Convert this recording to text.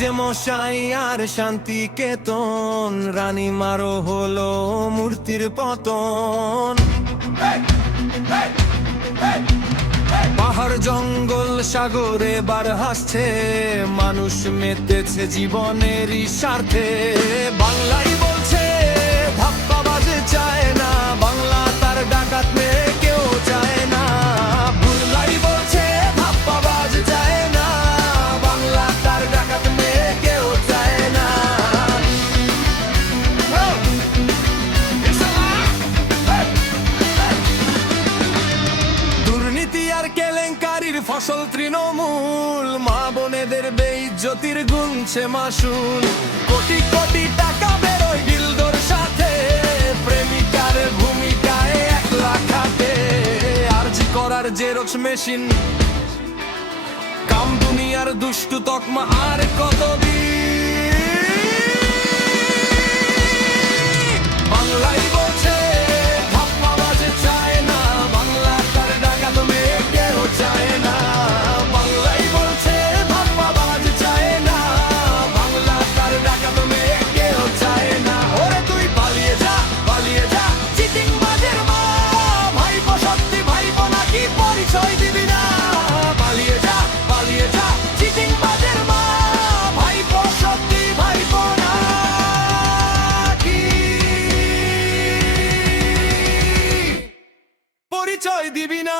যে মশাই আর শান্তি কেতন, রানী মারো হলো মূর্তির পতন। পাহাড় জঙ্গল সাগরে বার হাসছে, মানুষ মেতেছে জীবনেরই স্বার্থে। বাংলাই বলছে ধাপ্পা বাজে চায় না, বাংলা তার ডাকাত মেয়ে কেউ চায় না। বাংলাই বলছে ধাপ্পা বাজে চায় না, বাংলা তার ডাকাত মেয়ে কেউ চায় না। দুর্নীতি আর কেলেঙ্কারির ফসল তৃণমূল, মা বোনেদের বেইজ্জতির গুনছে মাসুল। কোটি কোটি টাকা বেরোয় ডিলদোর সাথে, প্রেমিকার ভূমিকায় 1 লাখ হাতে। আরজি করার জেরক্স মেশিন, কাম দুনিয়ার দুষ্টু তকমা আর কতদিন। বাংলাই বলছে ধাপ্পা বাজে চায় না, বাংলা তার ডাকাত মেয়ে কেউ চায় না। বাংলাই বলছে ধাপ্পা বাজে চায় না, বাংলা তার ডাকাত মেয়ে কেউ চায় না। ওরে তুই পালিয়ে যা, পালিয়ে যা, চিটিং বাজের মা। ভাইপো সত্যি ভাইপো নাকি পরিচয় দিবি না? পালিয়ে যা, পালিয়ে যা, চিটিং বাজের মা। ভাইপো সত্যি ভাইপো নাকি পরিচয় দিবি না?